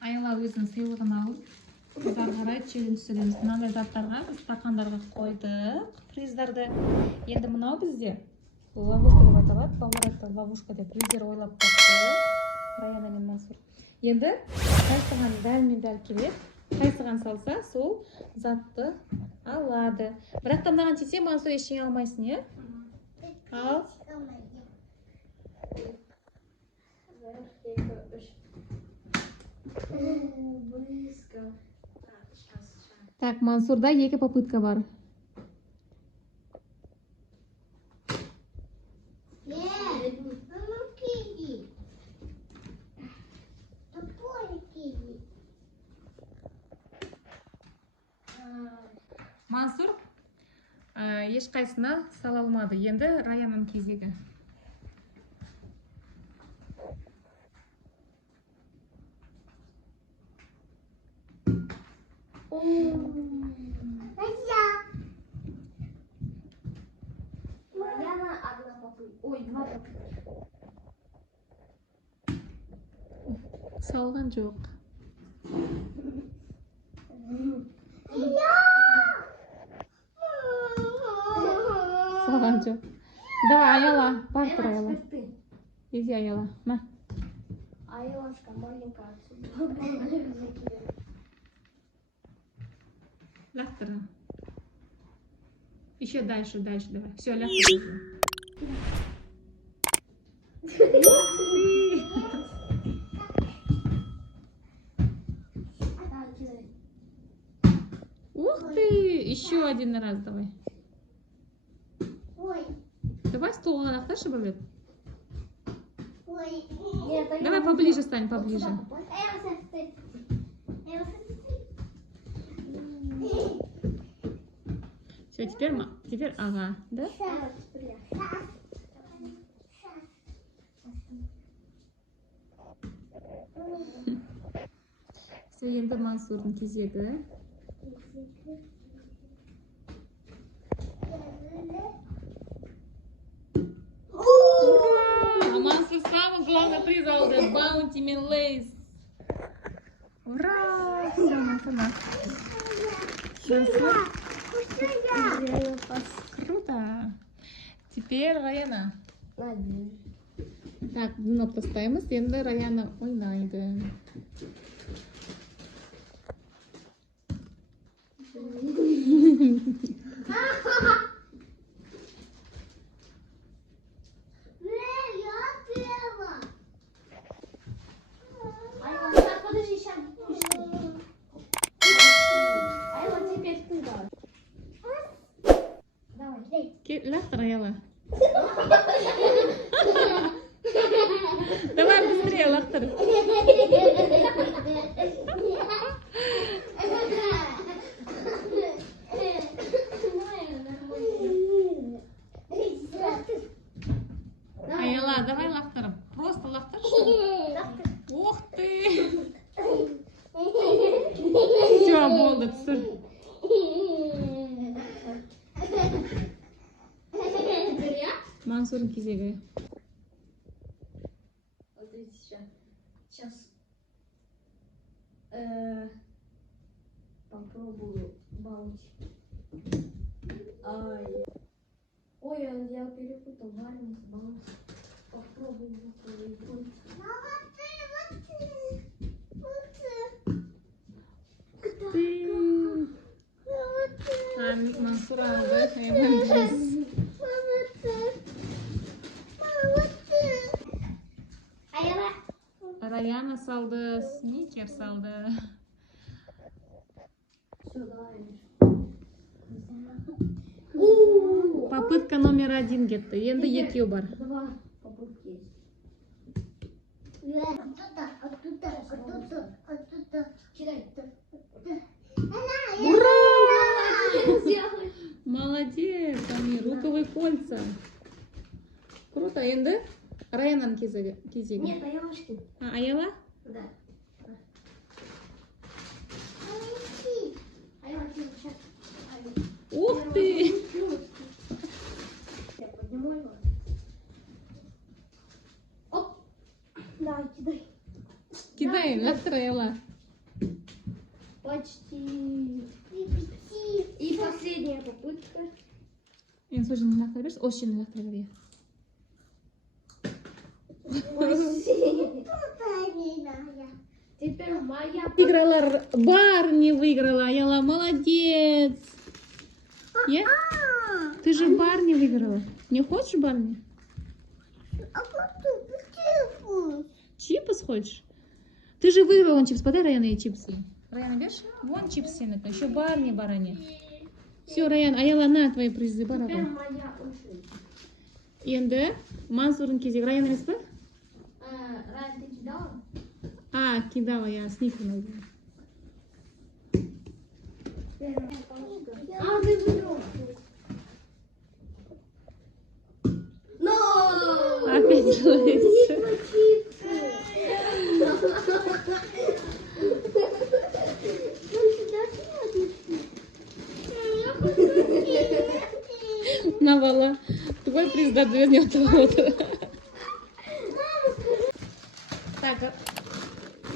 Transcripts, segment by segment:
Айла өзінің сыйлығын алып, қыздар қарай челлендж түсіреміз. Мынандай заттарға біз стақандарға қойдық приздарды. Енді мынау бізде ловушка деп аталады. Балалар айтты ловушка деп өздері ойлап тапты. Раяна мен Мансур. Енді қайсыған дәл келеді. Қайсыған салса, сол затты алады. Бірақ та мынаған тисе, Мансур ештеңе алмайсың, е? Ал. Так, Мансурда 2 попытка бар. Мансур ешқайсына сала алмады. Енді Раянаның кезегі. Салған жоқ. Салған жоқ. Давай, Аяла, бар тұр Аяла. Иди, Аяла, на. Аялашка маленькая. Лақтыр. Еще дальше, давай. Все, лақтыр. Ух ты! Еще один раз давай. Давай столға лақтыршы, бөлек. Давай поближе стань, поближе. Все, теперь ага, да? Все, енді Мансурдың кезегі. Мансур самый главный приз алды. Баунти мен Лейс. Ура! Круто. Теперь Раяна. Так, дынап тастаймыз. Енді Раяна ойнайды. Лақтыр, Аяла. Давай быстрее лақтыр. Аяла, давай лақтыр. Просто лақтыршы. Ух ты! Все, болды, түсір. Мансурдың кезегі. Сейчас попробую баунти. Ой, я перепутал маленький баунти. Попробую баунти. Мансур алды. Раяна салды, Сникер салды. Попытка номер 1 кетті. Енді екеу бар. Ура! Молодец, Амир. Луковые кольца. Круто. Енді Раянаның кезегі. Нет, Аялашки. Аяла? Да. Ух ты! Я подниму его. Оп! Давай, кидай. Кидай, лақтыр, Аяла. Почти. И последняя попытка. Енді сол жерін лақтыра берші, осы жерін лақтыра бер. Теперь моя. Выиграла, Барни выиграла, Аяла, молодец. Я? Ты же Барни выиграла. Не хочешь Барни? Чипсы хочешь? Ты же выиграла, вон чипсы, подай Раяна и чипсы. Раяна, бежишь? Вон чипсы, еще Барни, барани. Все, Раян, Аяла, на твои призы, Теперь барабан. моя очередь. Енді Мансурдың кезегі Раян емес па? Райан, ты кидала? А, кидала я, сниферную. А, ты выиграла. Но! Опять делается. Навала. Твой приз додвинет вот. Так,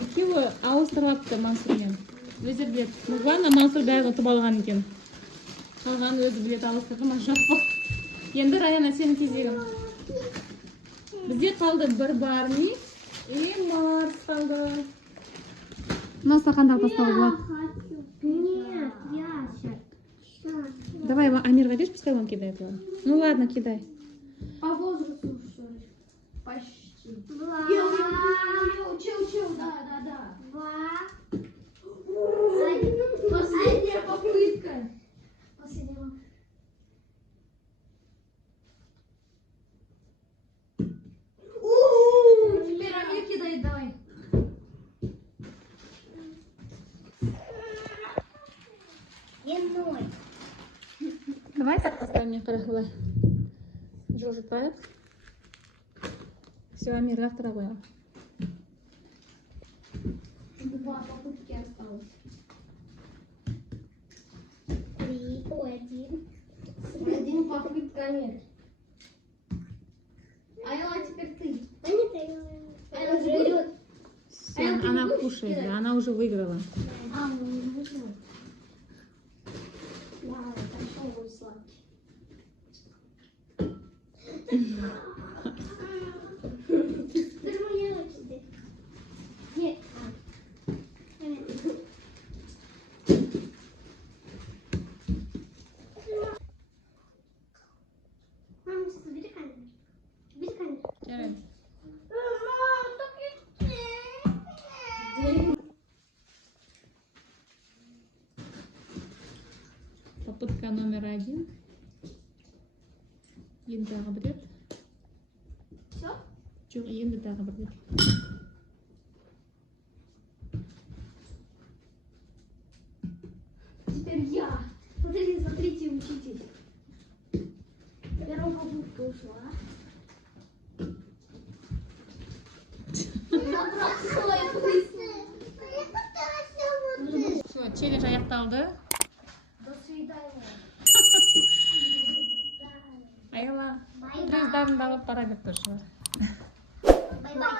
екеуі ауыстырылапты Мансурмен. Өзі білет. Ну, главное, Мансур бәрін ұтып алған екен. Қалған өзі білет ауыстырды ма жоқ па. Енді Раяна сенің кезегің. Бізде қалды бір Барни и Марс қалды. Мына стақандарды тастауға болады. Нет, я сейчас. Давай, Амирға берші, пускай он кидает его. Ну ладно, кидай. По возрасту все. Почти. Чел, да. Последняя попытка. Последняя. Теперь Амир кидает, давай. Еной. Давай так поставим мне хорошо. Жылжытайық. Все, Амир, лақтыра қояйық. Два попытки осталось. 3, 1. Один попытка нет. Айла, теперь ты. Айла берет. Все, она кушает, да, она уже выиграла. А, ну не нужно. Да, хорошо, будет сладкий. Теперь моя очередь. Нет. Мама, собери камеру. Бери камеру. Жарайды. Попытка номер 1. Енді тағы бір рет. Все? Жоқ, енді тағы бір рет. Теперь я. Смотрите, учитесь. Первая попытка ушла. Забросила Все, челлендж аяқталды. До свидания. Аяла, приздарыңды алып бара бер тоже. Бай-бай.